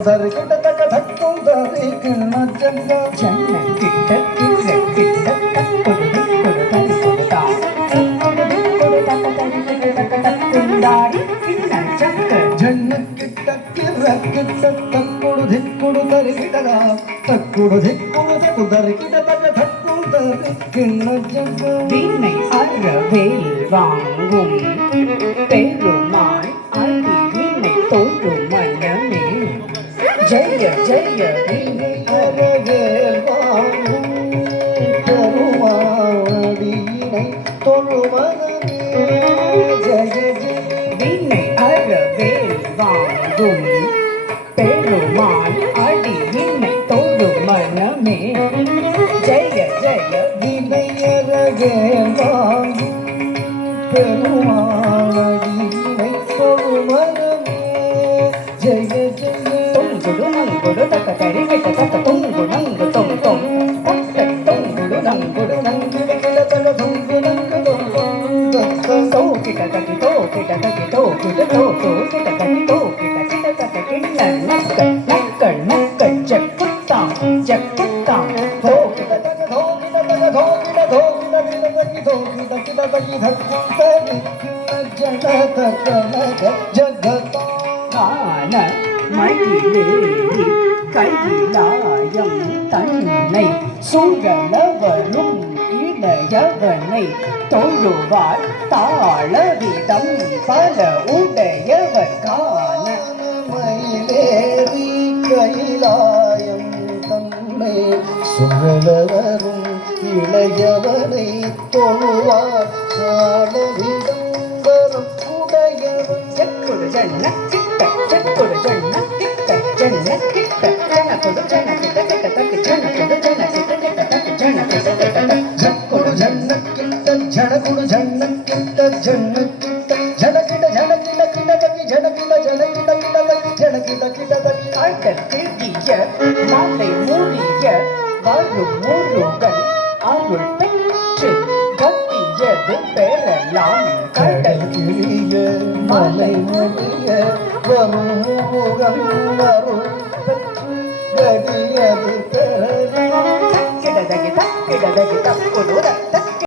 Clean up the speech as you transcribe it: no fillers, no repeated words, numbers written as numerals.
சருகிட்ட தக்க தக்கும் தரிக்கும் நச்சங்க ஜன்ன கிட்ட கிட்ட கிட்ட தக்குடு கொடு தரி கொடுதா கொடு தக்க தரி தக்க தக்குண்டாடி கிட்ட சக்க ஜன்ன கிட்ட கிற கிட்ட தக்குடு திக்குடு தரிகிட்டதா தக்குடு திக்குடு தக்கு தரிகிட்ட தக்க தக்கும் தரிக்கும் நச்சங்க வீணை அறவேல் வாங்கும் பெருமாள் அடி வீணை தோன்றும் மனமே ஜெய ஜெய வீணை அரவேல் வாங்கும் பெருமாடியினை தொழுமனமே ஜெய ஜெய வீணை அறவேல் வாங்கும் பெருமாள் அடி வீணை தோன்றும் மனமே ஜெய ஜெய வினையரவேல் வாங்கும் பெருமாடியினை தொழுமனமே ஜெய ஜெய தொங்குடு நங்குடு தக்க தரி கிட்ட தக்க தொங்கு நங்கு தொங் தொங் தக்க தொங்குடு நங்குடு நங்கு தோ கிட்ட தக்கி தோ கிட்ட தக்கி தோ கிட்ட தோ தோ கிட்ட தக்கி தோ கிட்ட கிட்ட தக்க கிண்ண நக்கல் நக்கல் நக்கல் ஜக்குத்தாம் ஜக்குத்தாம் தோ கிட்ட காண மயிலேறி கையிலாயம் தன்னை சூழலவரும் இளையவனை தொழுவார் தாளவிடம் பல உடையவர் காண மயிலேறி கைலாயம் தன்னை சுழலவரும் இளையவனை தொழுவார் காலவிடம் வரும் உடையவன் செக்குடு ஜன்ன கிட்ட செக்குடு ஜன்ன கிட்ட ஜன்ன கிட்ட ஜன கொடு ஜன கிட்ட கிட்ட தக்கு ஜன கொடு ஜன கிட்ட கிட்ட தக்கு ஜன கிட்ட கிட்ட தக்கு ஜக்குடு ஜன்னக்கிட்ட ஜனகுடு ஜன்னக்கிட்ட ஜன்னக்கிட்ட ஜனகிட ஜனகிட கிட தக்கி ஜனகிட ஜனகிட கிட தக்கி ஜனகிட கிட தக்கி ஆட்டல் கிழிய மாலை மூடிய வரும் முருகன் அருள் பெற்று கட்டியது பெறலாம் கடல் கிழிய மலை முடிய வரும் முருகன் அருள் பெற்று கடியது பெறலாம் கிடதகி தக்கிடதகி தக்